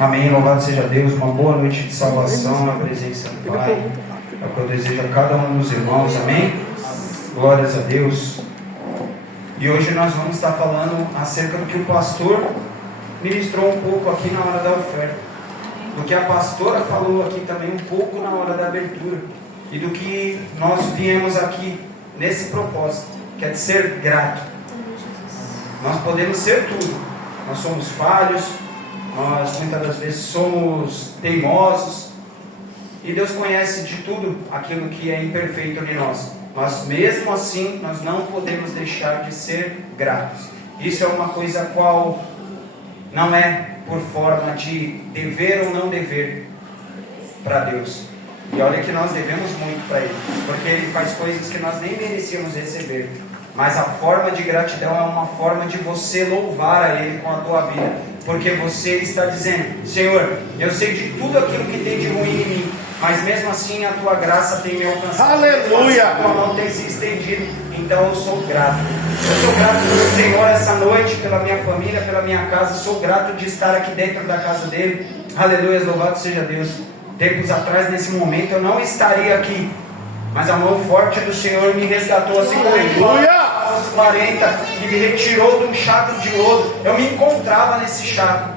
Amém. Louvado seja Deus. Uma boa noite de salvação na presença do Pai. É o que eu desejo a cada um dos irmãos. Amém. Glórias a Deus. E hoje nós vamos estar falando acerca do que o pastor ministrou um pouco aqui na hora da oferta, do que a pastora falou aqui também um pouco na hora da abertura, e do que nós viemos aqui nesse propósito, que é de ser grato. Nós podemos ser tudo, nós somos falhos, nós muitas das vezes somos teimosos, e Deus conhece de tudo aquilo que é imperfeito em nós, mas mesmo assim nós não podemos deixar de ser gratos. Isso é uma coisa qual não é por forma de dever ou não dever para Deus. E olha que nós devemos muito para Ele, porque Ele faz coisas que nós nem merecíamos receber. Mas a forma de gratidão é uma forma de você louvar a Ele com a tua vida, porque você está dizendo: Senhor, eu sei de tudo aquilo que tem de ruim em mim, mas mesmo assim a tua graça tem me alcançado. Aleluia! A tua mão tem se estendido, então eu sou grato. Eu sou grato pelo Senhor essa noite, pela minha família, pela minha casa. Sou grato de estar aqui dentro da casa dele. Aleluia, louvado seja Deus. Tempos atrás, nesse momento, eu não estaria aqui, mas a mão forte do Senhor me resgatou, assim como ele falou aos 40, e me retirou de um chaco de lodo. Eu me encontrava nesse chaco,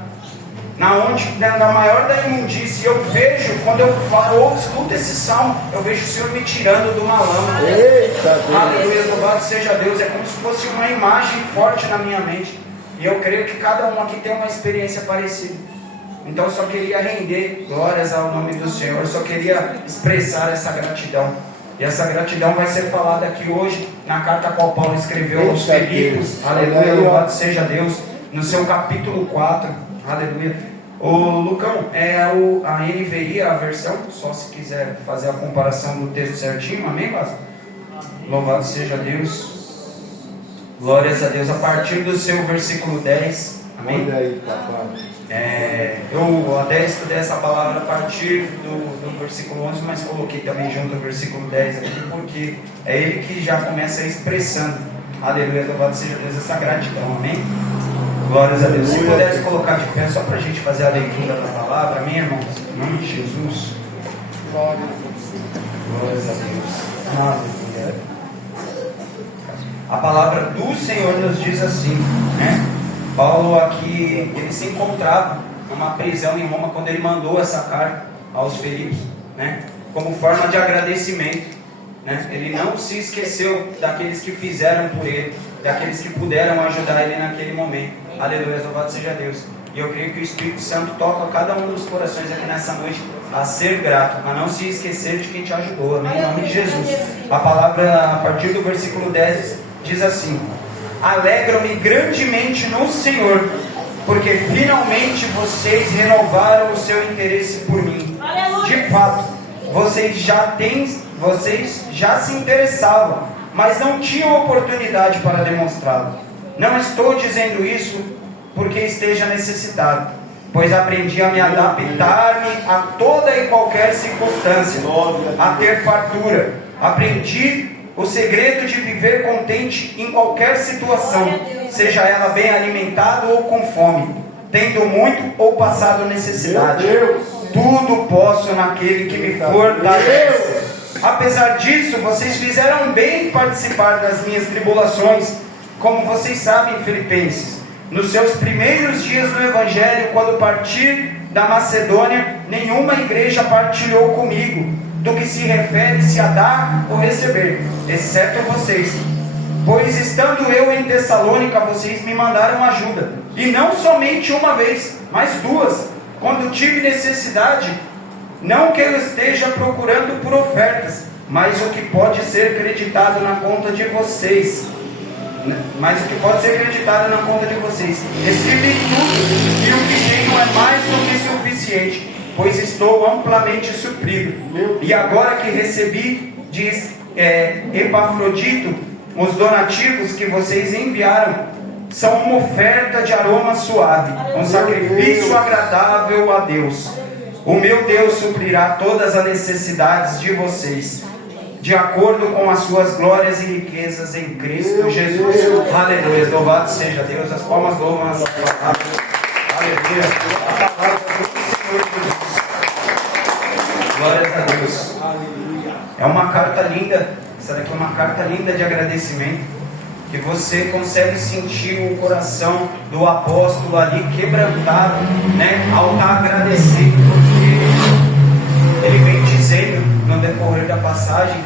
na maior da imundície. Eu vejo, quando eu falo ou escuto esse salmo, eu vejo o Senhor me tirando de uma lama. Aleluia, louvado seja Deus. É como se fosse uma imagem forte na minha mente, e eu creio que cada um aqui tem uma experiência parecida. Então eu só queria render glórias ao nome do Senhor, eu só queria expressar essa gratidão. E essa gratidão vai ser falada aqui hoje na carta a qual Paulo escreveu aos Filipos. Aleluia, louvado seja Deus. No seu capítulo 4, aleluia. O Lucão, a NVI, a versão, só se quiser fazer a comparação do texto certinho, amém, Vaz? Louvado seja Deus. Glórias a Deus. A partir do seu versículo 10, amém? Olha aí, papai. Eu até estudei essa palavra a partir do versículo 11, mas coloquei também junto o versículo 10 aqui, porque é ele que já começa expressando, aleluia, louvado seja Deus, essa gratidão, amém? Glórias a Deus. Se pudesse colocar de pé só para a gente fazer a leitura da palavra, amém, irmãos? Em nome de Jesus. Glórias a Deus. Aleluia. A palavra do Senhor nos diz assim, né? Paulo aqui, ele se encontrava numa prisão em Roma quando ele mandou essa carta aos Filipos, né? Como forma de agradecimento, né? Ele não se esqueceu daqueles que fizeram por ele, daqueles que puderam ajudar ele naquele momento. Aleluia, louvado seja Deus. E eu creio que o Espírito Santo toca cada um dos corações aqui nessa noite a ser grato, a não se esquecer de quem te ajudou, amém? Em nome de Jesus. A palavra, a partir do versículo 10, diz assim: Alegro-me grandemente no Senhor, porque finalmente vocês renovaram o seu interesse por mim. Aleluia. De fato, vocês já se interessavam, mas não tinham oportunidade para demonstrá-lo. Não estou dizendo isso porque esteja necessitado, pois aprendi a me adaptar-me a toda e qualquer circunstância, a ter fartura. Aprendi o segredo de viver contente em qualquer situação, seja ela bem alimentado ou com fome, tendo muito ou passado necessidade. Tudo posso naquele que me fortalece. Apesar disso, vocês fizeram bem em participar das minhas tribulações, como vocês sabem, Filipenses. Nos seus primeiros dias no Evangelho, quando partir da Macedônia, nenhuma igreja partilhou comigo do que se refere-se a dar ou receber, exceto vocês. Pois estando eu em Tessalônica, vocês me mandaram ajuda, e não somente uma vez, mas duas, quando tive necessidade. Não que eu esteja procurando por ofertas, mas o que pode ser acreditado na conta de vocês. Recebi tudo, e o que tenho é mais do que suficiente, pois estou amplamente suprido. E agora que recebi, diz Epafrodito, os donativos que vocês enviaram são uma oferta de aroma suave, um sacrifício agradável a Deus. O meu Deus suprirá todas as necessidades de vocês, de acordo com as suas glórias e riquezas em Cristo Jesus. Aleluia, louvado seja Deus. As palmas louvam a palavra. Aleluia. A palavra do Glórias a Deus. É uma carta linda. Essa daqui é uma carta linda de agradecimento. Que você consegue sentir o coração do apóstolo ali quebrantado, né? Ao estar agradecendo, porque ele vem dizendo no decorrer da passagem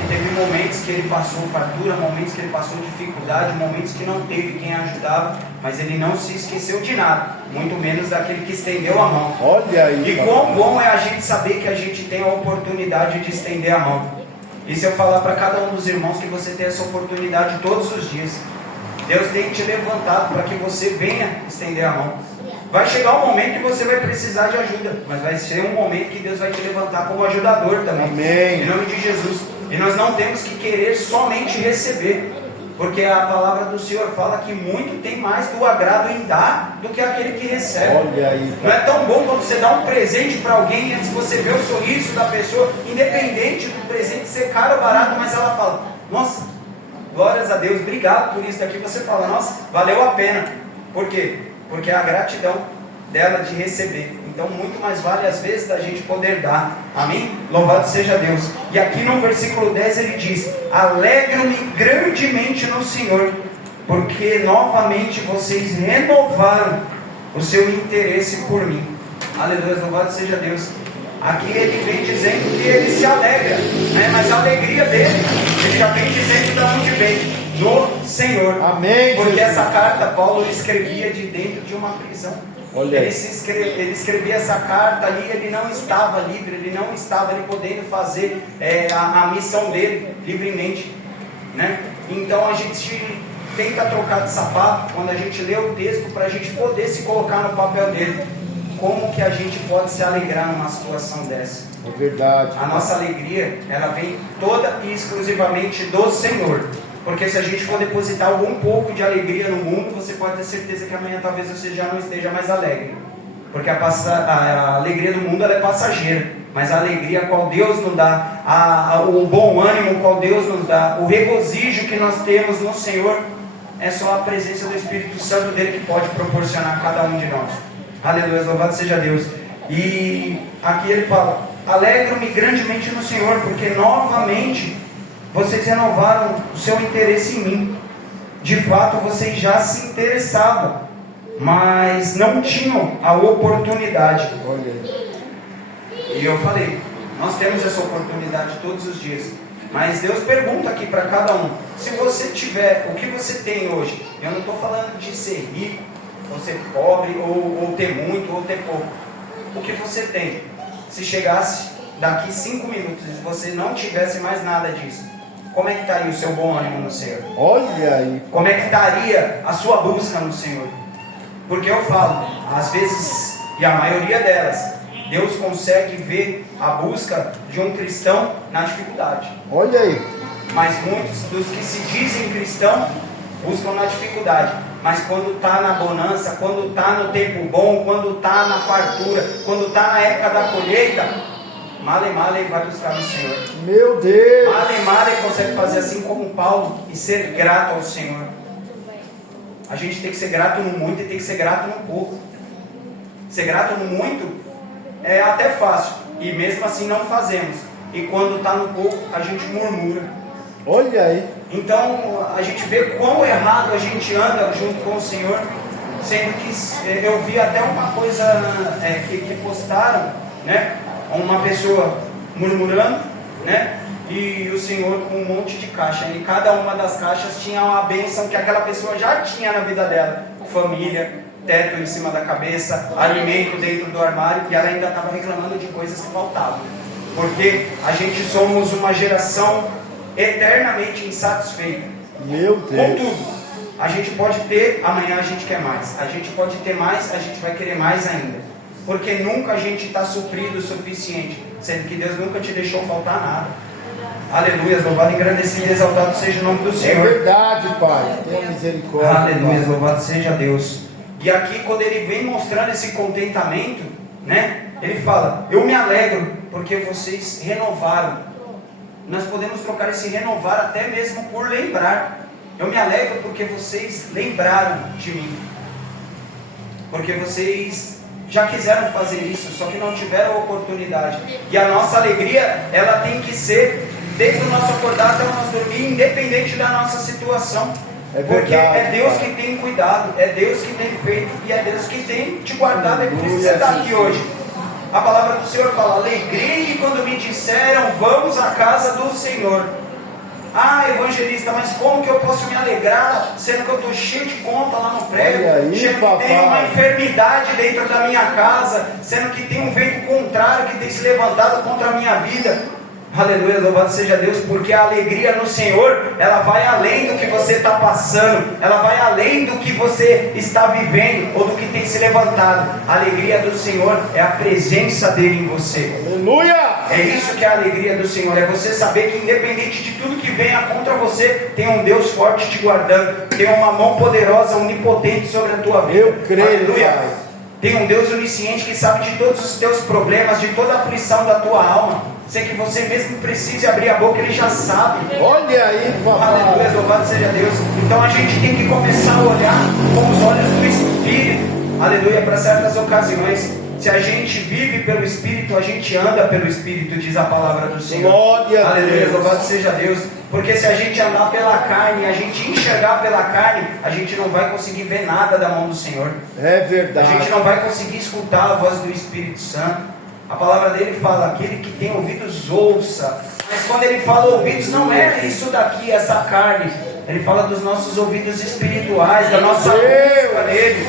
que teve momentos que ele passou fartura, momentos que ele passou dificuldade, momentos que não teve quem ajudava, mas ele não se esqueceu de nada, muito menos daquele que estendeu a mão. Olha aí. E quão bom é a gente saber que a gente tem a oportunidade de estender a mão. E se eu falar para cada um dos irmãos que você tem essa oportunidade todos os dias, Deus tem te levantado para que você venha estender a mão. Vai chegar um momento que você vai precisar de ajuda, mas vai ser um momento que Deus vai te levantar como ajudador também. Amém. Em nome de Jesus. E nós não temos que querer somente receber, porque a palavra do Senhor fala que muito tem mais do agrado em dar do que aquele que recebe. Olha aí. Não é tão bom quando você dá um presente para alguém e antes você vê o sorriso da pessoa, independente do presente ser caro ou barato, mas ela fala, nossa, glórias a Deus, obrigado por isso daqui. Você fala, nossa, valeu a pena. Por quê? Porque é a gratidão dela de receber. Então muito mais vale às vezes da gente poder dar. Amém? Louvado seja Deus. E aqui no versículo 10 ele diz, alegro-me grandemente no Senhor, porque novamente vocês renovaram o seu interesse por mim. Aleluia, louvado seja Deus. Aqui ele vem dizendo que ele se alegra, né? Mas a alegria dele, ele já vem dizendo de onde vem, do Senhor. Amém. Porque Jesus. essa carta Paulo escrevia de dentro de uma prisão. Olha. Ele escrevia essa carta ali, ele não estava livre, ele não estava ali podendo fazer a missão dele livremente, né? Então a gente tenta trocar de sapato quando a gente lê o texto para a gente poder se colocar no papel dele. Como que a gente pode se alegrar numa situação dessa? É verdade. A nossa alegria, ela vem toda e exclusivamente do Senhor. Porque se a gente for depositar algum pouco de alegria no mundo, você pode ter certeza que amanhã talvez você já não esteja mais alegre. Porque a alegria do mundo ela é passageira. Mas a alegria qual Deus nos dá, o bom ânimo qual Deus nos dá, o regozijo que nós temos no Senhor, é só a presença do Espírito Santo dele que pode proporcionar a cada um de nós. Aleluia, louvado seja Deus. E aqui ele fala, alegro-me grandemente no Senhor, porque novamente vocês renovaram o seu interesse em mim. De fato, vocês já se interessavam, mas não tinham a oportunidade. Olha aí. E eu falei, nós temos essa oportunidade todos os dias. Mas Deus pergunta aqui para cada um, se você tiver o que você tem hoje, eu não estou falando de ser rico, ou ser pobre, ou ter muito, ou ter pouco. O que você tem, se chegasse daqui 5 minutos e você não tivesse mais nada disso, como é que estaria o seu bom ânimo no Senhor? Olha aí. Como é que estaria a sua busca no Senhor? Porque eu falo, às vezes, e a maioria delas, Deus consegue ver a busca de um cristão na dificuldade. Olha aí. Mas muitos dos que se dizem cristão buscam na dificuldade. Mas quando está na bonança, quando está no tempo bom, quando está na fartura, quando está na época da colheita, male vai buscar no Senhor. Meu Deus. Male consegue fazer assim como Paulo e ser grato ao Senhor. A gente tem que ser grato no muito e tem que ser grato no pouco. Ser grato no muito é até fácil, e mesmo assim não fazemos. E quando está no pouco, a gente murmura. Olha aí. Então a gente vê quão errado a gente anda junto com o Senhor, sendo que eu vi até uma coisa que postaram, né? Uma pessoa murmurando, né? E o Senhor com um monte de caixa, e cada uma das caixas tinha uma bênção que aquela pessoa já tinha na vida dela: família, teto em cima da cabeça, alimento dentro do armário, e ela ainda estava reclamando de coisas que faltavam. Porque a gente somos uma geração eternamente insatisfeita. Meu Deus. Contudo, a gente pode ter, amanhã a gente quer mais. A gente pode ter mais, a gente vai querer mais ainda. Porque nunca a gente está suprido o suficiente, sendo que Deus nunca te deixou faltar nada. Aleluia, louvado, engrandecido e exaltado seja o nome do Senhor. É verdade, Pai. Tenha misericórdia. Aleluia, louvado seja Deus. E aqui quando ele vem mostrando esse contentamento, né? Ele fala, eu me alegro porque vocês renovaram. Nós podemos trocar esse renovar até mesmo por lembrar. Eu me alegro porque vocês lembraram de mim. Porque vocês já quiseram fazer isso, só que não tiveram oportunidade. E a nossa alegria, ela tem que ser desde o nosso acordar até o nosso dormir, independente da nossa situação. Porque é Deus que tem cuidado, é Deus que tem feito e é Deus que tem te guardado. É por isso que você está aqui hoje. A palavra do Senhor fala: alegria quando me disseram, vamos à casa do Senhor. Ah, evangelista, mas como que eu posso me alegrar, sendo que eu estou cheio de conta lá no prédio, sendo que tem uma enfermidade dentro da minha casa, sendo que tem um vento contrário que tem se levantado contra a minha vida? Aleluia, louvado seja Deus, porque a alegria no Senhor, ela vai além do que você está passando, ela vai além do que você está vivendo, ou do que tem se levantado. A alegria do Senhor é a presença dele em você. Aleluia! É isso que é a alegria do Senhor, é você saber que independente de tudo que venha contra você, tem um Deus forte te guardando, tem uma mão poderosa, onipotente sobre a tua vida. Eu creio. Aleluia! Tem um Deus onisciente que sabe de todos os teus problemas, de toda a aflição da tua alma. Sem que você mesmo precise abrir a boca, Ele já sabe. Olha aí, papai. Aleluia, louvado seja Deus. Então a gente tem que começar a olhar com os olhos do Espírito. Aleluia, para certas ocasiões. Se a gente vive pelo Espírito, a gente anda pelo Espírito, diz a palavra do Senhor. Glória a Aleluia, Deus. louvado seja Deus. Porque se a gente andar pela carne, a gente enxergar pela carne, a gente não vai conseguir ver nada da mão do Senhor. É verdade. A gente não vai conseguir escutar a voz do Espírito Santo. A palavra dele fala: aquele que tem ouvidos ouça. Mas quando ele fala ouvidos, não é isso daqui, essa carne. Ele fala dos nossos ouvidos espirituais, da nossa busca nele.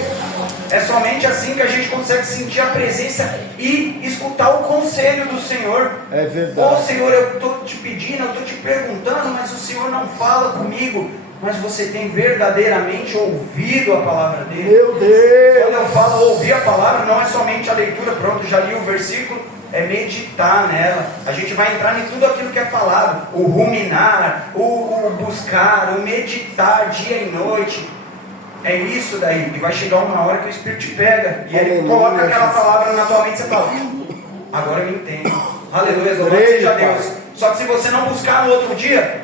É somente assim que a gente consegue sentir a presença e escutar o conselho do Senhor. É verdade. Ô Senhor, eu estou te pedindo, eu estou te perguntando, mas o Senhor não fala comigo. Mas você tem verdadeiramente ouvido a palavra dele? Meu Deus! Quando eu falo ouvir a palavra, não é somente a leitura, pronto, já li o versículo, é meditar nela. A gente vai entrar em tudo aquilo que é falado, o ruminar, o buscar, o meditar dia e noite. É isso daí, e vai chegar uma hora que o Espírito te pega, e ele coloca aquela palavra na tua mente e você fala: agora eu entendo. Aleluia, louvado seja Deus. Só que se você não buscar no outro dia,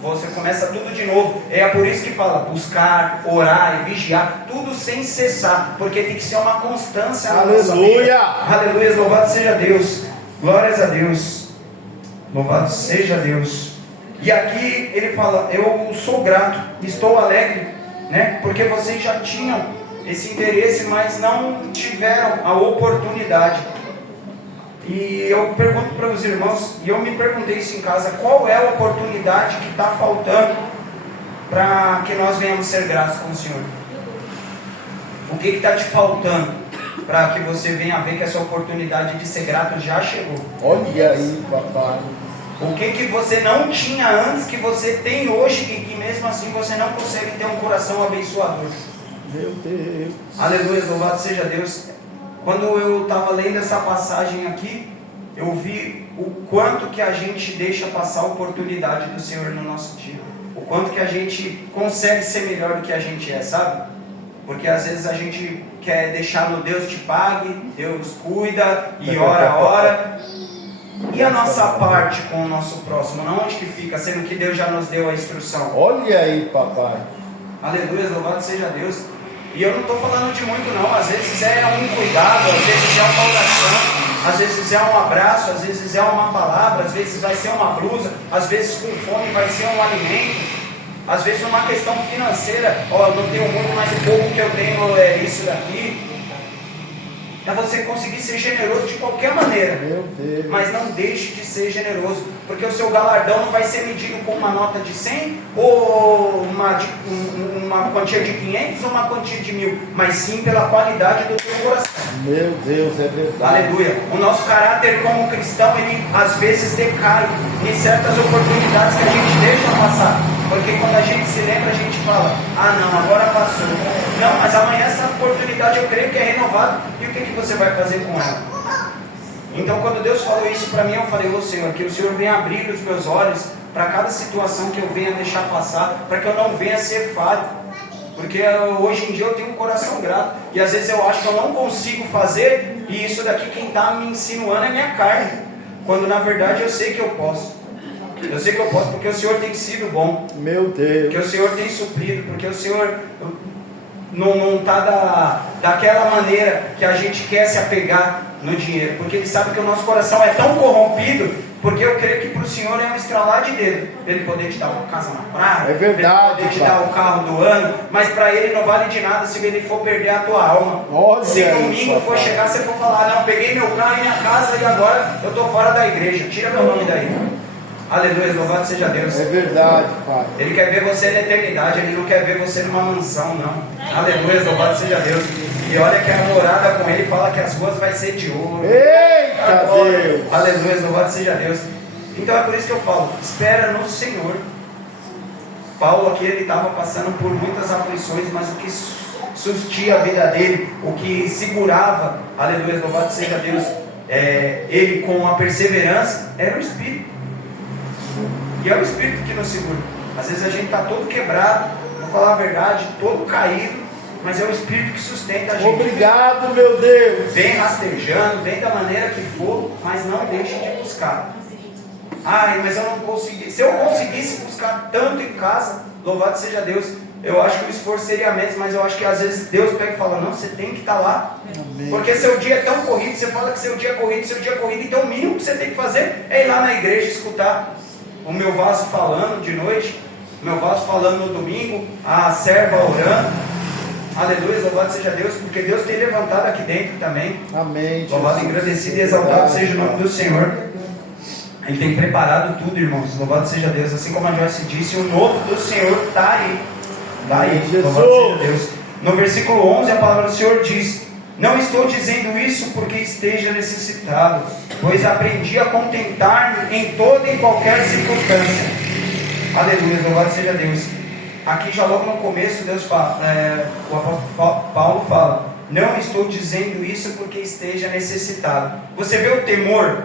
você começa tudo de novo. É por isso que fala: buscar, orar e vigiar, tudo sem cessar, porque tem que ser uma constância na nossa vida. Aleluia, louvado seja Deus. Glórias a Deus. Louvado seja Deus. E aqui ele fala: eu sou grato, estou alegre, né? Porque vocês já tinham esse interesse, mas não tiveram a oportunidade. E eu pergunto para os irmãos, e eu me perguntei isso em casa: qual é a oportunidade que está faltando para que nós venhamos ser gratos com o Senhor? O que está te faltando para que você venha ver que essa oportunidade de ser grato já chegou? Olha aí, papai. O que você não tinha antes que você tem hoje e que mesmo assim você não consegue ter um coração abençoador? Meu Deus. Aleluia, louvado seja Deus. Quando eu estava lendo essa passagem aqui, eu vi o quanto que a gente deixa passar a oportunidade do Senhor no nosso dia. O quanto que a gente consegue ser melhor do que a gente é, sabe? Porque às vezes a gente quer deixar no Deus te pague, Deus cuida e ora. E a nossa parte com o nosso próximo, não onde que fica, sendo que Deus já nos deu a instrução. Olha aí, papai. Aleluia, louvado seja Deus. E eu não estou falando de muito não, às vezes é um cuidado, às vezes é uma oração, às vezes é um abraço, às vezes é uma palavra, às vezes vai ser uma blusa, às vezes com fome vai ser um alimento, às vezes uma questão financeira: ó, eu não tenho muito, mas o pouco que eu tenho é isso daqui. É você conseguir ser generoso de qualquer maneira. Meu Deus. Mas não deixe de ser generoso, porque o seu galardão não vai ser medido com uma nota de 100 ou uma quantia de 500 ou uma quantia de 1000, mas sim pela qualidade do teu coração. Meu Deus, é verdade. Aleluia. O nosso caráter como cristão, ele às vezes decai em certas oportunidades que a gente deixa passar, porque quando a gente se lembra, a gente fala: ah não, agora passou. Não, mas amanhã essa oportunidade eu creio que é renovada. E o que você vai fazer com ela? Então quando Deus falou isso para mim, eu falei: ô Senhor, que o Senhor venha abrir os meus olhos para cada situação que eu venha deixar passar, para que eu não venha ser falho. Porque hoje em dia eu tenho um coração grato, e às vezes eu acho que eu não consigo fazer, e isso daqui quem está me insinuando é minha carne, quando na verdade eu sei que eu posso. Eu sei que eu posso, porque o Senhor tem sido bom. Meu Deus. Porque o Senhor tem suprido, porque o Senhor não está daquela maneira que a gente quer se apegar no dinheiro, porque Ele sabe que o nosso coração é tão corrompido. Porque eu creio que para o Senhor é um estralar de dedo Ele poder te dar uma casa na praia, É verdade, Ele poder te dar o carro do ano, mas para Ele não vale de nada se Ele for perder a tua alma. Olha se aí, domingo for chegar, você for falar, não, peguei meu carro e minha casa e agora eu estou fora da igreja, tira meu nome daí. Aleluia, louvado seja Deus. É verdade, Pai. Ele quer ver você na eternidade, Ele não quer ver você numa mansão, não. Aleluia, louvado seja Deus. E olha que a morada com Ele fala que as ruas vai ser de ouro. Eita Deus! Aleluia, louvado seja Deus. Então é por isso que eu falo, espera no Senhor. Paulo aqui, ele estava passando por muitas aflições, mas o que sustia a vida dele, o que segurava, aleluia, louvado seja Deus, ele com a perseverança, era o Espírito. E é o Espírito que nos segura. Às vezes a gente está todo quebrado, vou falar a verdade, todo caído, mas é o Espírito que sustenta a gente. Obrigado, meu Deus. Vem rastejando, vem da maneira que for, mas não deixe de buscar. Ai, mas eu não consegui. Se eu conseguisse buscar tanto em casa, louvado seja Deus, eu acho que o esforço seria menos, mas eu acho que às vezes Deus pega e fala, não, você tem que estar lá. Amém. Porque seu dia é tão corrido, você fala que seu dia é corrido, então o mínimo que você tem que fazer é ir lá na igreja escutar o meu vaso falando de noite, o meu vaso falando no domingo, a serva orando. Aleluia, louvado seja Deus, porque Deus tem levantado aqui dentro também. Amém. Louvado, engrandecido e exaltado seja o nome do Senhor. Ele tem preparado tudo, irmãos. Louvado seja Deus. Assim como a Joyce disse, o novo do Senhor está aí. Está aí, louvado seja Deus. No versículo 11, a palavra do Senhor diz: não estou dizendo isso porque esteja necessitado, pois aprendi a contentar-me em toda e qualquer circunstância. Aleluia, louvado seja Deus. Aqui já logo no começo Deus fala, o apóstolo Paulo fala, não estou dizendo isso porque esteja necessitado. Você vê o temor?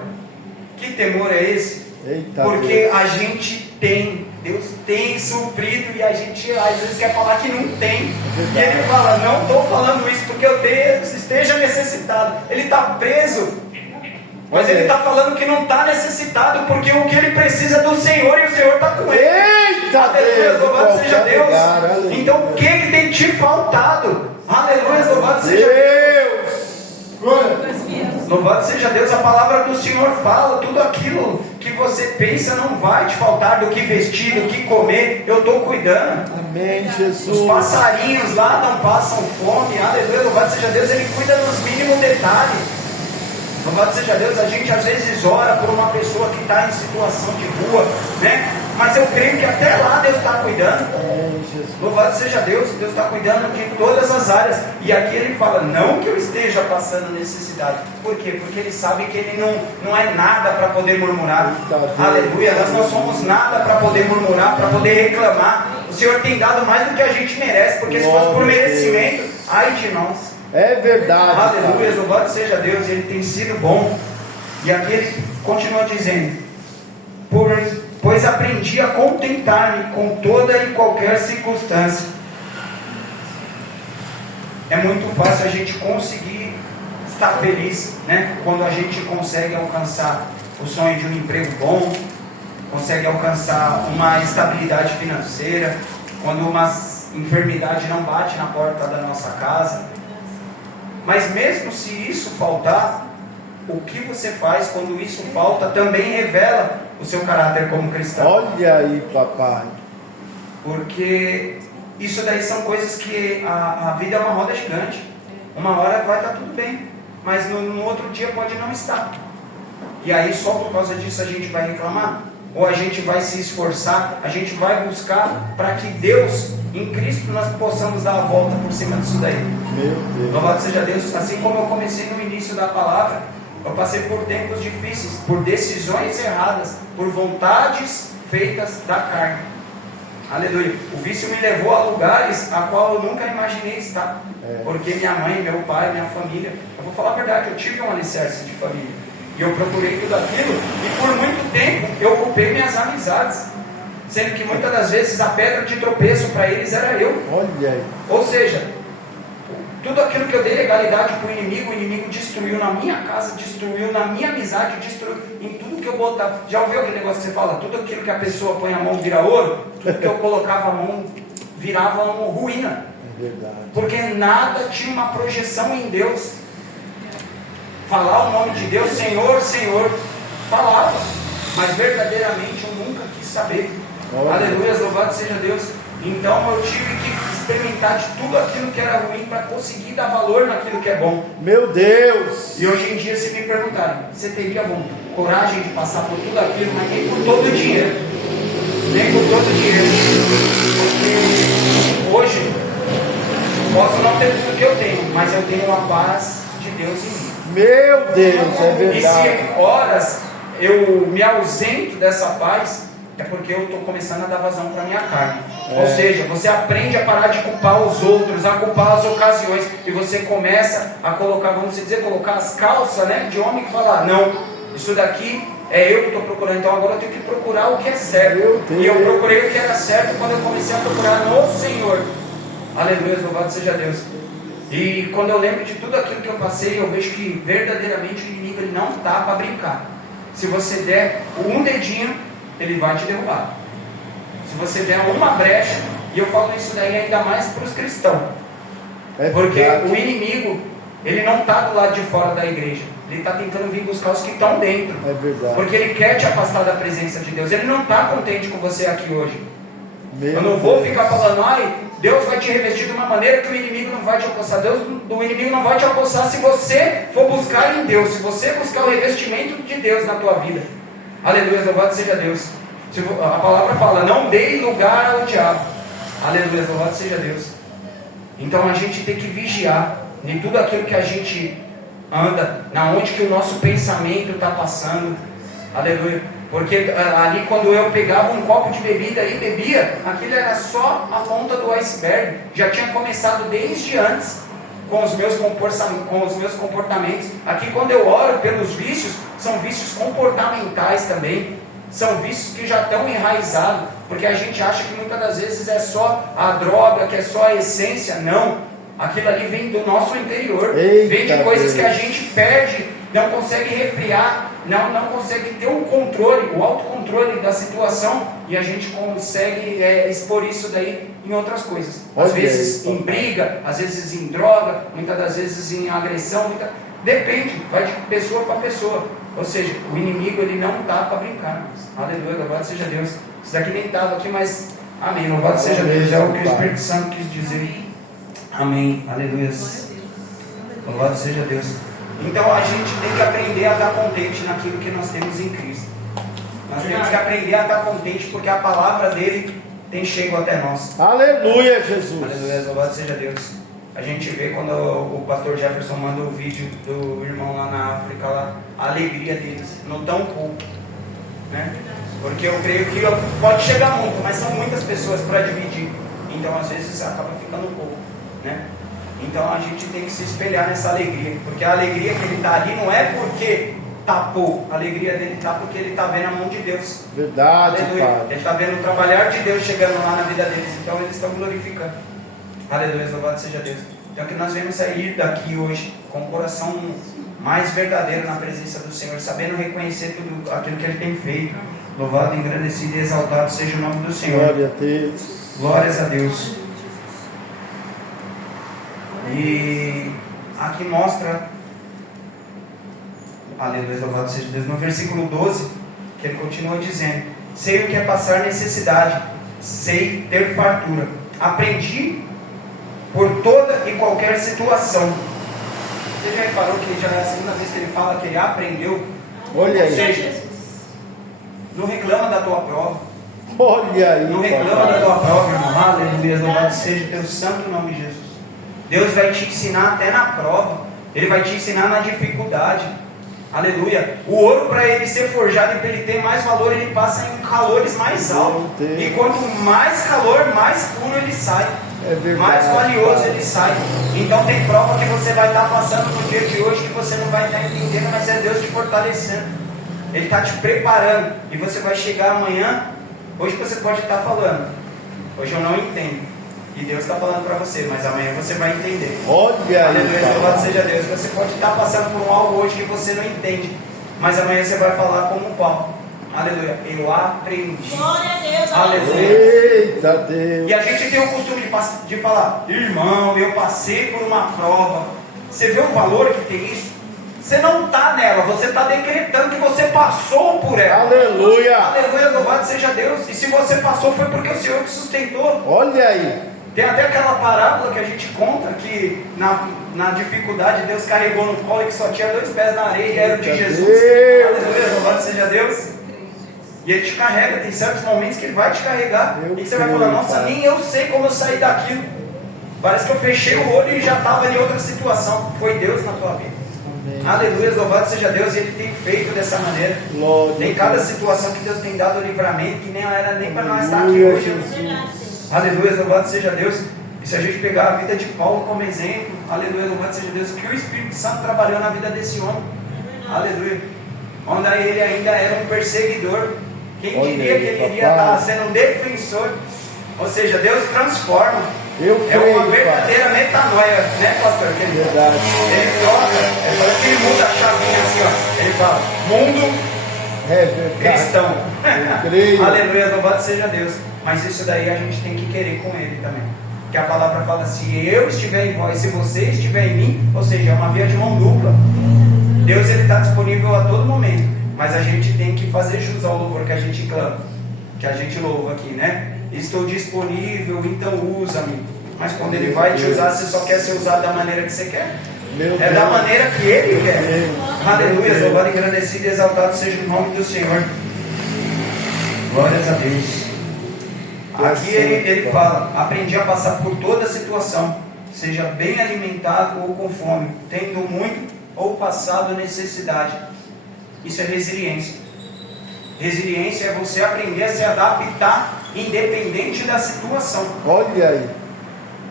Que temor é esse? Eita, porque Deus. a gente tem, Deus tem suprido e a gente às vezes quer falar que não tem. E Ele fala, não estou falando isso porque eu esteja necessitado. Ele está preso. Mas Ele está falando que não está necessitado, porque o que ele precisa é do Senhor e o Senhor está com ele. Eita, Aleluia, Deus, louvado seja Deus. lugar, aleluia. Então o que tem te faltado? Aleluia, louvado seja Deus. Deus. Louvado seja Deus, a palavra do Senhor fala, tudo aquilo que você pensa não vai te faltar, do que vestir, do que comer, eu estou cuidando. Amém, Jesus. Os passarinhos lá não passam fome, aleluia, louvado seja Deus, Ele cuida dos mínimos detalhes. Louvado seja Deus, a gente às vezes ora por uma pessoa que está em situação de rua, né? Mas eu creio que até lá Deus está cuidando. Amém, Jesus. Louvado seja Deus, Deus está cuidando de todas as áreas. E aqui Ele fala, não que eu esteja passando necessidade. Por quê? Porque Ele sabe que Ele não é nada para poder murmurar. Aleluia, nós não somos nada para poder murmurar, para poder reclamar. O Senhor tem dado mais do que a gente merece, porque se fosse por merecimento, ai de nós. É verdade. Aleluia, louvado seja Deus, Ele tem sido bom. E aqui Ele continua dizendo, pois aprendi a contentar-me com toda e qualquer circunstância. É muito fácil a gente conseguir estar feliz, né? Quando a gente consegue alcançar o sonho de um emprego bom, consegue alcançar uma estabilidade financeira, quando uma enfermidade não bate na porta da nossa casa. Mas mesmo se isso faltar, o que você faz quando isso falta também revela o seu caráter como cristão. Olha aí, papai. Porque isso daí são coisas que a vida é uma roda gigante. Uma hora vai estar tudo bem, mas no outro dia pode não estar. E aí só por causa disso a gente vai reclamar? Ou a gente vai se esforçar, a gente vai buscar para que Deus, em Cristo, nós possamos dar a volta por cima disso daí. Meu Deus. Louvado seja Deus. Assim como eu comecei no início da palavra, eu passei por tempos difíceis, por decisões erradas, por vontades feitas da carne. Aleluia. O vício me levou a lugares a qual eu nunca imaginei estar. Porque minha mãe, meu pai, minha família, eu vou falar a verdade, eu tive um alicerce de família. E eu procurei tudo aquilo, e por muito tempo eu ocupei minhas amizades, sendo que muitas das vezes a pedra de tropeço para eles era eu. Olha aí. Ou seja, tudo aquilo que eu dei legalidade para o inimigo destruiu na minha casa, destruiu na minha amizade, destruiu em tudo que eu botava. Já ouviu aquele negócio que você fala? Tudo aquilo que a pessoa põe a mão vira ouro, tudo que eu colocava a mão virava uma ruína. Verdade. Porque nada tinha uma projeção em Deus. Falar o nome de Deus, Senhor, Senhor, falava, mas verdadeiramente eu nunca quis saber. Aleluia, louvado seja Deus. Então eu tive que experimentar de tudo aquilo que era ruim para conseguir dar valor naquilo que é bom. Meu Deus! E hoje em dia, se me perguntarem, você teria coragem de passar por tudo aquilo, mas nem por todo o dinheiro. Nem por todo o dinheiro. Porque hoje, posso não ter tudo que eu tenho, mas eu tenho a paz de Deus em mim. Meu Deus, é E verdade. se horas eu me ausento dessa paz, é porque eu estou começando a dar vazão para a minha carne. Ou seja, você aprende a parar de culpar os outros, a culpar as ocasiões, e você começa a colocar, vamos dizer, colocar as calças, né, de homem, que falar, não, isso daqui é eu que estou procurando, então agora eu tenho que procurar o que é certo. E eu procurei o que era certo quando eu comecei a procurar no Senhor. Aleluia, louvado seja Deus. E quando eu lembro de tudo aquilo que eu passei, eu vejo que verdadeiramente o inimigo ele não está para brincar. Se você der um dedinho, ele vai te derrubar. Se você der uma brecha, e eu falo isso daí ainda mais para os cristãos, porque o inimigo, ele não está do lado de fora da igreja, ele está tentando vir buscar os que estão dentro, porque ele quer te afastar da presença de Deus. Ele não está contente com você aqui hoje. Eu não vou ficar falando, ai, Deus vai te revestir de uma maneira que o inimigo não vai te alcançar. O inimigo não vai te alcançar se você for buscar em Deus, se você buscar o revestimento de Deus na tua vida. Aleluia, louvado seja Deus. A palavra fala, não dê lugar ao diabo. Aleluia, louvado seja Deus. Então a gente tem que vigiar em tudo aquilo que a gente anda, na onde que o nosso pensamento está passando. Aleluia. Porque ali quando eu pegava um copo de bebida e bebia, aquilo era só a ponta do iceberg. Já tinha começado desde antes com os meus comportamentos. Aqui quando eu oro pelos vícios, são vícios comportamentais também. São vícios que já estão enraizados, porque a gente acha que muitas das vezes é só a droga, que é só a essência. Não, aquilo ali vem do nosso interior. Vem de coisas que a gente perde, não consegue refrear, não consegue ter o controle, o autocontrole da situação, e a gente consegue expor isso daí em outras coisas. Às vezes em briga, às vezes em droga, muitas das vezes em agressão, depende, vai de pessoa para pessoa. Ou seja, o inimigo ele não está para brincar. Aleluia, louvado seja Deus. Isso daqui nem estava aqui, mas amém, louvado seja Deus. É o que o Espírito Santo quis dizer. Amém, aleluia. Louvado seja Deus. Então a gente tem que aprender a estar contente naquilo que nós temos em Cristo. Nós temos que aprender a estar contente porque a palavra dele tem chego até nós. Aleluia, Jesus. Aleluia, louvado seja Deus. A gente vê quando o pastor Jefferson manda o vídeo do irmão lá na África, lá, a alegria deles, não tão pouco, né? Porque eu creio que pode chegar muito, mas são muitas pessoas para dividir, então às vezes acaba ficando pouco, né? Então a gente tem que se espelhar nessa alegria, porque a alegria que ele está ali não é porque está pouco, a alegria dele está porque ele está vendo a mão de Deus. Verdade, Aleluia. Pai. Ele está vendo o trabalhar de Deus chegando lá na vida deles, então eles estão glorificando. Aleluia, louvado seja Deus. Então que nós vamos sair daqui hoje com o coração mais verdadeiro na presença do Senhor, sabendo reconhecer tudo aquilo que Ele tem feito. Louvado, engrandecido e exaltado seja o nome do Senhor. Glória a Deus. Glórias a Deus. E aqui mostra, aleluia, louvado seja Deus, no versículo 12, que ele continua dizendo: sei o que é passar necessidade, sei ter fartura, aprendi por toda e qualquer situação. Você já reparou que já é a segunda vez que ele fala que ele aprendeu? Olha aí. Ou seja, não reclama da tua prova. Olha aí. Não reclama da tua prova, irmão. Aleluia, louvado seja teu santo nome, Jesus. Deus vai te ensinar até na prova. Ele vai te ensinar na dificuldade. Aleluia. O ouro, para ele ser forjado e para ele ter mais valor, ele passa em calores mais altos. E quanto mais calor, mais puro ele sai. Mais valioso ele sai. Então tem prova que você vai estar passando no dia de hoje que você não vai estar entendendo, mas é Deus te fortalecendo. Ele está te preparando. E você vai chegar amanhã. Hoje você pode estar falando: hoje eu não entendo. E Deus está falando para você, mas amanhã você vai entender. Olha aleluia, louvado seja Deus. Você pode estar passando por algo hoje que você não entende, mas amanhã você vai falar como Paulo: Aleluia. Eu aprendi. Glória a Deus. Aleluia. Eita Deus. E a gente tem o costume de falar, irmão, eu passei por uma prova. Você vê o valor que tem isso? Você não está nela, você está decretando que você passou por ela. Aleluia. Aleluia, louvado seja Deus. E se você passou foi porque o Senhor te sustentou. Olha aí. Tem até aquela parábola que a gente conta que na dificuldade Deus carregou no colo e que só tinha 2 pés na areia e era o de Jesus. Aleluia, louvado seja Deus. E Ele te carrega, tem certos momentos que Ele vai te carregar. E você vai falar, nossa, nem eu sei como eu saí daquilo. Parece que eu fechei o olho e já estava em outra situação. Foi Deus na tua vida. Aleluia, louvado seja Deus. E Ele tem feito dessa maneira. Tem cada situação que Deus tem dado o livramento, que nem era nem para nós estar aqui hoje. Aleluia, louvado seja Deus. E se a gente pegar a vida de Paulo como exemplo, aleluia, louvado seja Deus, que o Espírito Santo trabalhou na vida desse homem. Aleluia. Onde ele ainda era um perseguidor. Quem diria que ele iria estar sendo um defensor? Ou seja, Deus transforma. É uma verdadeira metanoia, né, pastor? Verdade. Ele troca, parece que ele muda a chavinha assim, ó. Ele fala, mundo cristão. Aleluia, louvado seja Deus. Mas isso daí a gente tem que querer com Ele também. Porque a palavra fala, se eu estiver em vós, se você estiver em mim, ou seja, é uma via de mão dupla. Deus ele está disponível a todo momento. Mas a gente tem que fazer jus ao louvor que a gente clama, que a gente louva aqui, né? Estou disponível, então usa-me. Mas quando Ele vai te usar, você só quer ser usado da maneira que você quer? É da maneira que Ele quer. Aleluia, louvado, engrandecido e exaltado seja o nome do Senhor. Glórias a Deus. Aqui ele fala, aprendi a passar por toda situação, seja bem alimentado ou com fome, tendo muito ou passado necessidade. Isso é resiliência. Resiliência é você aprender a se adaptar independente da situação. Olha aí.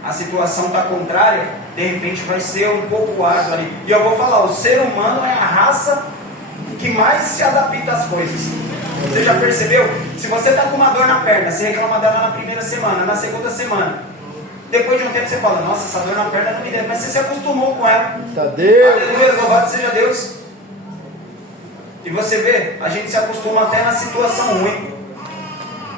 A situação está contrária, de repente vai ser um pouco árdua ali. E eu vou falar, o ser humano é a raça que mais se adapta às coisas. Você já percebeu? Se você está com uma dor na perna, você reclama dela na primeira semana, na segunda semana. Depois de um tempo você fala, nossa, essa dor na perna não me deve, mas você se acostumou com ela. Aleluia, louvado seja Deus. E você vê, a gente se acostuma até na situação ruim.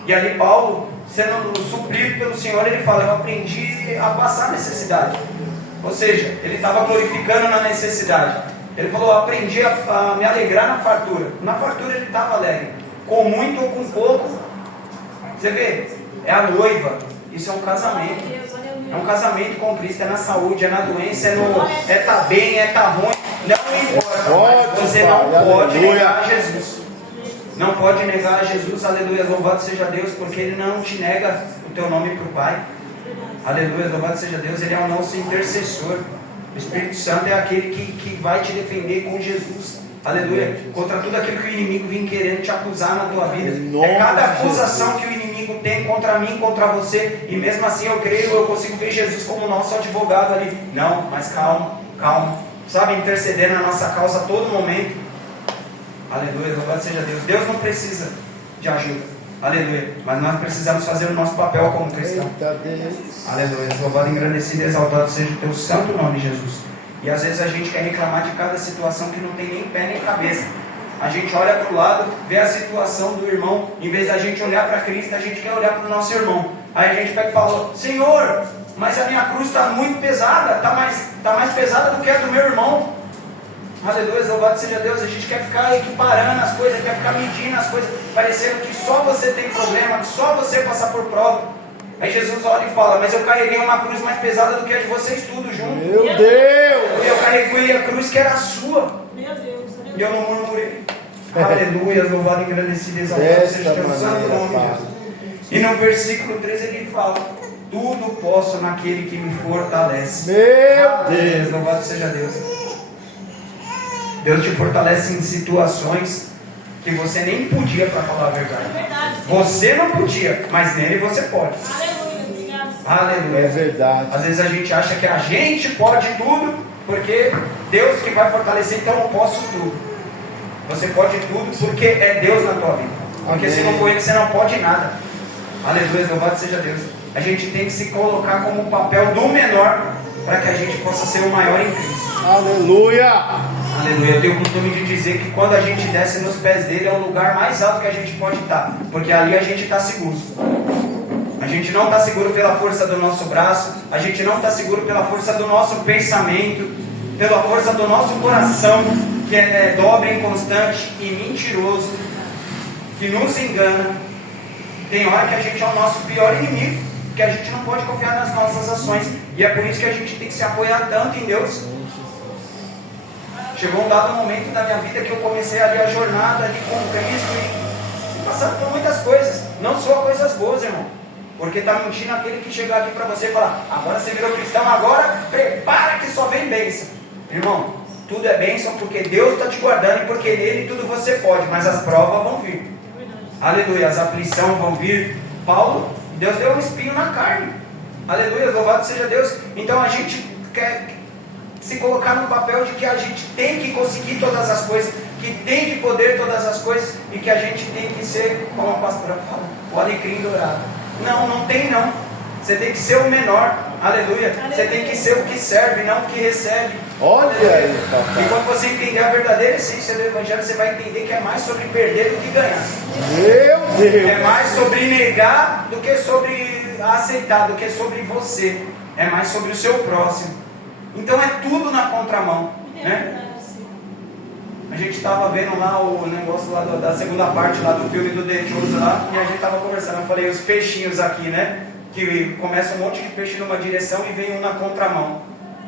E ali Paulo, sendo suprido pelo Senhor, ele fala, eu aprendi a passar necessidade. Ou seja, ele estava glorificando na necessidade. Ele falou, eu aprendi a me alegrar na fartura. Na fartura ele estava alegre. Com muito ou com pouco. Você vê, é a noiva. Isso é um casamento. É um casamento com Cristo, é na saúde, é na doença, é tá bem, é tá ruim. Não importa, mas você não pode negar a Jesus. Não pode negar a Jesus, aleluia, louvado seja Deus, porque Ele não te nega o teu nome para o Pai. Aleluia, louvado seja Deus, Ele é o nosso intercessor. O Espírito Santo é aquele que vai te defender com Jesus. Aleluia, contra tudo aquilo que o inimigo vem querendo te acusar na tua vida. É cada acusação que o inimigo tem contra mim, contra você. E mesmo assim eu creio, eu consigo ver Jesus como nosso advogado ali. Não, mas calma, calma. Sabe, interceder na nossa causa a todo momento. Aleluia, louvado seja Deus. Deus não precisa de ajuda. Aleluia. Mas nós precisamos fazer o nosso papel como cristão. Aleluia. Louvado, engrandecido e exaltado seja o teu santo nome, Jesus. E às vezes a gente quer reclamar de cada situação que não tem nem pé nem cabeça. A gente olha para o lado, vê a situação do irmão. Em vez da gente olhar para Cristo, a gente quer olhar para o nosso irmão. Aí a gente pega e fala, Senhor, mas a minha cruz está muito pesada. Está mais pesada do que a do meu irmão. Aleluia, louvado seja Deus. A gente quer ficar equiparando as coisas, quer ficar medindo as coisas, parecendo que só você tem problema, que só você passa por prova. Aí Jesus olha e fala, mas eu carreguei uma cruz mais pesada do que a de vocês tudo junto. Meu Deus! Eu carreguei a cruz que era a sua. Meu Deus. E eu não murmurei. Aleluia, louvado, engrandecido e exaltado seja o teu santo nome, Jesus. E no versículo 13 ele fala, tudo posso naquele que me fortalece. Meu Deus! Louvado seja Deus. Deus te fortalece em situações que você nem podia, para falar a verdade. É verdade. Você não podia, mas nele você pode. Aleluia, obrigado. Aleluia. É verdade. Às vezes a gente acha que a gente pode tudo, porque Deus que vai fortalecer, então eu posso tudo. Você pode tudo porque é Deus na tua vida. Porque Amém. se não for Ele, você não pode nada. Aleluia, louvado seja Deus. A gente tem que se colocar como o papel do menor, para que a gente possa ser o maior em Cristo. Aleluia! Aleluia. Eu tenho o costume de dizer que quando a gente desce nos pés dele é o lugar mais alto que a gente pode estar, porque ali a gente está seguro. A gente não está seguro pela força do nosso braço, a gente não está seguro pela força do nosso pensamento, pela força do nosso coração, que é dobre, inconstante e mentiroso, que nos engana. Tem hora que a gente é o nosso pior inimigo, que a gente não pode confiar nas nossas ações, e é por isso que a gente tem que se apoiar tanto em Deus. Chegou um dado momento da minha vida que eu comecei ali a jornada ali com Cristo e passando por muitas coisas, não só coisas boas, irmão, porque está mentindo aquele que chegar aqui para você e falar: agora você virou cristão, agora prepara que só vem bênção. Irmão, tudo é bênção porque Deus está te guardando e porque nele tudo você pode, mas as provas vão vir. Aleluia, as aflições vão vir. Paulo, Deus deu um espinho na carne. Aleluia, louvado seja Deus. Então a gente quer se colocar no papel de que a gente tem que conseguir todas as coisas, que tem que poder todas as coisas e que a gente tem que ser, como a pastora fala, o alecrim dourado. Não, não tem não. Você tem que ser o menor. Aleluia. Você tem que ser o que serve, não o que recebe. Olha aí, papai. E quando você entender a verdadeira essência do Evangelho, você vai entender que é mais sobre perder do que ganhar. Meu Deus! É mais sobre negar do que sobre aceitar, do que sobre você. É mais sobre o seu próximo. Então é tudo na contramão, né? A gente estava vendo lá o negócio lá da segunda parte lá do filme do The Chosen lá, e a gente estava conversando, eu falei os peixinhos aqui, né? Que começa um monte de peixe numa direção e vem um na contramão.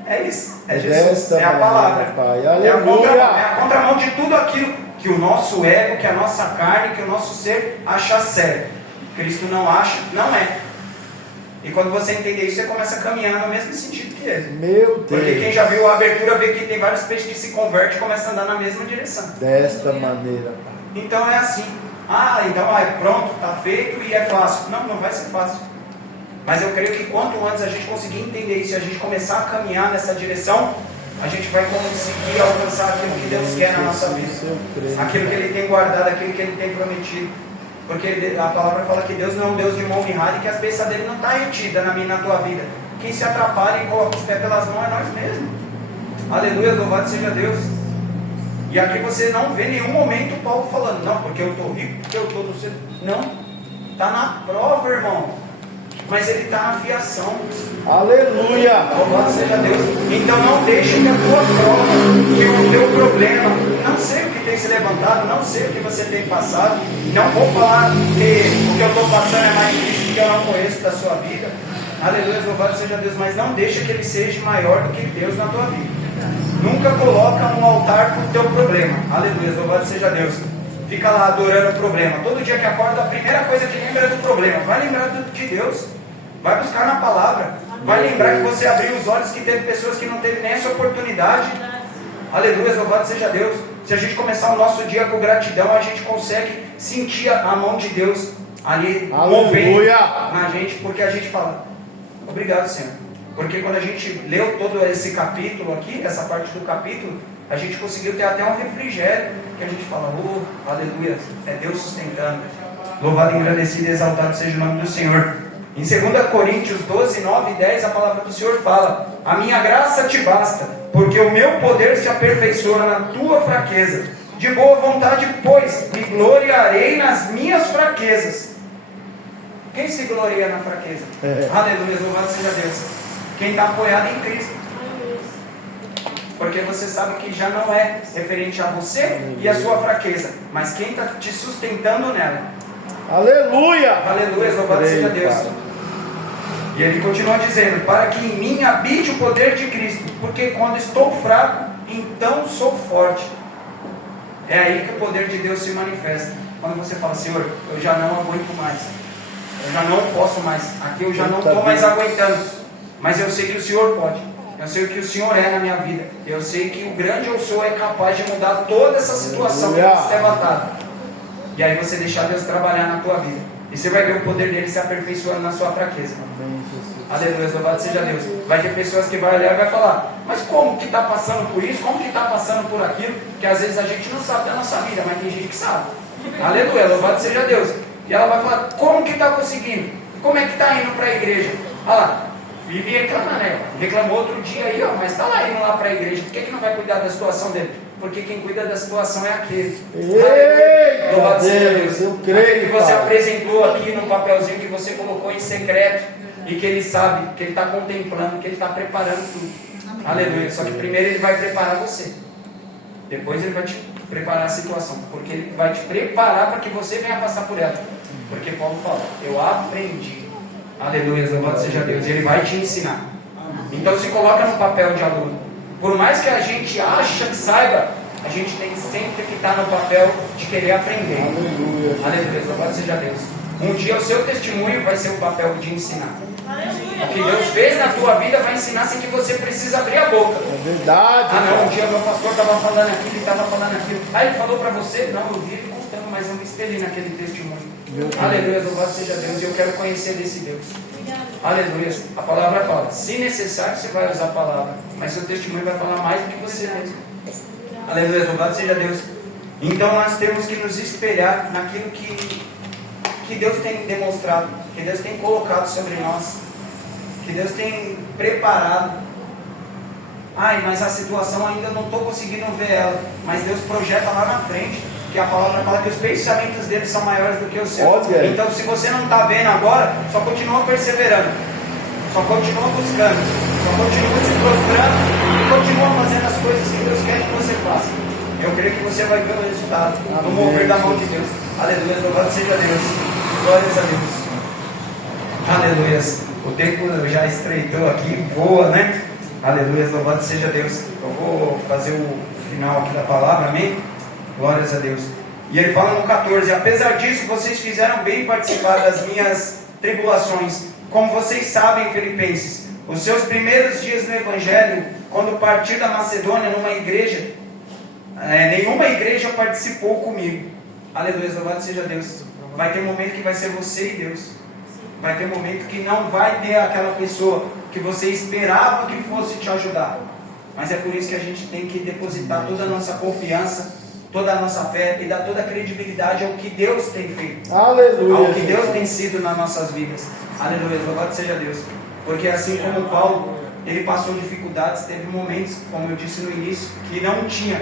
É isso, é Jesus, é a palavra. É a contramão de tudo aquilo que o nosso ego, que a nossa carne, que o nosso ser acha sério. Cristo não acha, não é. E quando você entender isso, você começa a caminhar no mesmo sentido que ele. Meu Deus! Porque quem já viu a abertura vê que tem vários peixes que se convertem e começam a andar na mesma direção. Desta maneira. Então é assim. Então pronto, está feito e é fácil. Não, não vai ser fácil. Mas eu creio que quanto antes a gente conseguir entender isso e a gente começar a caminhar nessa direção, a gente vai conseguir alcançar aquilo que Deus quer na nossa vida. Aquilo que Ele tem guardado, aquilo que Ele tem prometido. Porque a palavra fala que Deus não é um Deus de mão mirrada e que as bênçãos dele não está retida na minha e na tua vida. Quem se atrapalha e coloca os pés pelas mãos é nós mesmos. Aleluia, louvado seja Deus. E aqui você não vê nenhum momento Paulo falando: não, porque eu estou rico, porque eu estou no centro. Não, está na prova, irmão. Mas ele está na fiação. Aleluia! Louvado seja Deus. Então não deixe que a tua prova, que o teu problema, não sei o que tem se levantado, não sei o que você tem passado, não vou falar que o que eu estou passando é mais difícil porque eu não conheço da sua vida. Aleluia, louvado seja Deus. Mas não deixa que ele seja maior do que Deus na tua vida. Nunca coloca um altar para o teu problema. Aleluia, louvado seja Deus. Fica lá adorando o problema. Todo dia que acorda, a primeira coisa que lembra é do problema. Vai lembrar de Deus. Vai buscar na palavra. Vai lembrar que você abriu os olhos, que teve pessoas que não teve nem essa oportunidade. Aleluia, louvado seja Deus. Se a gente começar o nosso dia com gratidão, a gente consegue sentir a mão de Deus ali movendo na gente, porque a gente fala: obrigado, Senhor. Porque quando a gente leu todo esse capítulo aqui, essa parte do capítulo, a gente conseguiu ter até um refrigério, que a gente fala: aleluia, é Deus sustentando. Louvado, engrandecido e exaltado seja o nome do Senhor. Em 2 Coríntios 12, 9 e 10, a palavra do Senhor fala: a minha graça te basta, porque o meu poder se aperfeiçoa na tua fraqueza. De boa vontade, pois, me gloriarei nas minhas fraquezas. Quem se gloria na fraqueza? Aleluia, louvado seja Deus. Quem está apoiado em Cristo. Porque você sabe que já não é referente a você e a sua fraqueza, mas quem está te sustentando nela. Aleluia! Aleluia, louvado seja Deus. E ele continua dizendo: para que em mim habite o poder de Cristo, porque quando estou fraco, então sou forte. É aí que o poder de Deus se manifesta. Quando você fala: Senhor, eu já não aguento mais, eu já não posso mais, aqui eu já não estou mais aguentando, mas eu sei que o Senhor pode, eu sei o que o Senhor é na minha vida, eu sei que o grande eu sou é capaz de mudar toda essa situação que está levantada. E aí você deixar Deus trabalhar na tua vida, e você vai ver o poder dele se aperfeiçoando na sua fraqueza. Aleluia, louvado seja Deus. Vai ter pessoas que vai olhar e vai falar: mas como que está passando por isso? Como que está passando por aquilo? Que às vezes a gente não sabe da nossa vida, mas tem gente que sabe. Aleluia, louvado seja Deus. E ela vai falar: como que está conseguindo? Como é que está indo para a igreja? Olha lá, vive reclamando, né? Reclamou outro dia aí, mas está lá indo lá para a igreja. Por que não vai cuidar da situação dele? porque quem cuida da situação é aquele. Eita, Louvado seja Deus, eu Aquele creio, que você Pai. apresentou aqui no papelzinho que você colocou em secreto e que ele sabe, que ele está contemplando, que ele está preparando tudo. Aleluia. Só que primeiro ele vai preparar você. Depois ele vai te preparar a situação, porque ele vai te preparar para que você venha passar por ela. Porque Paulo fala, eu aprendi. Aleluia, louvado seja Deus. Ele vai te ensinar. Então se coloca no papel de aluno. Por mais que a gente acha que saiba, a gente tem sempre que estar no papel de querer aprender. Aleluia. Aleluia, louvado seja Deus. Um dia o seu testemunho vai ser o papel de ensinar. Aleluia. O que Deus fez na tua vida vai ensinar sem que você precise abrir a boca. É verdade. Ah não, um Pai. dia meu pastor estava falando aquilo, ele estava falando aquilo. Ah, ele falou para você? Não, eu vi ele contando, mas eu me espelhei naquele testemunho. Aleluia, louvado seja Deus. E eu quero conhecer desse Deus. Aleluia. A palavra fala, se necessário você vai usar a palavra, mas seu testemunho vai falar mais do que você mesmo. Aleluia, louvado seja Deus. Então nós temos que nos espelhar naquilo que Deus tem demonstrado, que Deus tem colocado sobre nós, que Deus tem preparado. Ai, mas a situação ainda eu não estou conseguindo ver ela, mas Deus projeta lá na frente, que a palavra fala que os pensamentos dele são maiores do que os seus. Olha. Então se você não está vendo agora, só continua perseverando, só continua buscando, só continua se prostrando e continua fazendo as coisas que Deus quer que você faça. Eu creio que você vai ver o resultado do mover da mão de Deus. Aleluia, louvado seja Deus. Glórias a Deus. Aleluia. O tempo já estreitou aqui, voa, né? Aleluia, louvado seja Deus. Eu vou fazer o final aqui da palavra, amém? Glórias a Deus. E ele fala no 14: apesar disso, vocês fizeram bem participar das minhas tribulações. Como vocês sabem, filipenses, os seus primeiros dias no Evangelho, quando parti da Macedônia numa igreja, nenhuma igreja participou comigo. Aleluia, louvado seja Deus. Vai ter um momento que vai ser você e Deus. Vai ter um momento que não vai ter aquela pessoa que você esperava que fosse te ajudar. Mas é por isso que a gente tem que depositar toda a nossa confiança, toda a nossa fé e dar toda a credibilidade ao que Deus tem feito. Aleluia. Ao que Deus tem sido nas nossas vidas. Aleluia, louvado seja Deus. Porque assim como Paulo, ele passou dificuldades, teve momentos, como eu disse no início, que não tinha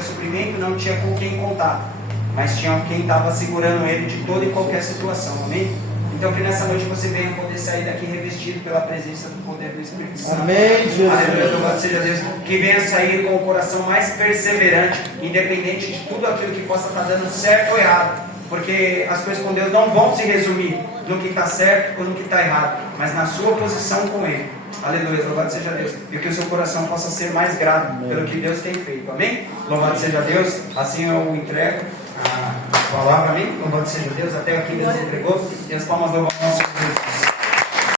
suprimento, não tinha com quem contar, mas tinha quem estava segurando ele de toda e qualquer situação, amém? Então que nessa noite você venha poder sair daqui revestido pela presença do poder do Espírito Santo. Amém, Jesus. Aleluia, louvado seja Deus. Que venha sair com o coração mais perseverante, independente de tudo aquilo que possa estar dando certo ou errado, porque as coisas com Deus não vão se resumir no que está certo ou no que está errado, mas na sua posição com Ele. Aleluia, louvado seja Deus. E que o seu coração possa ser mais grato pelo que Deus tem feito, amém? Louvado seja Deus. Assim eu entrego a palavra, amém? Louvado seja Deus. Até aqui Deus entregou. E as palmas louvam ao nosso Deus.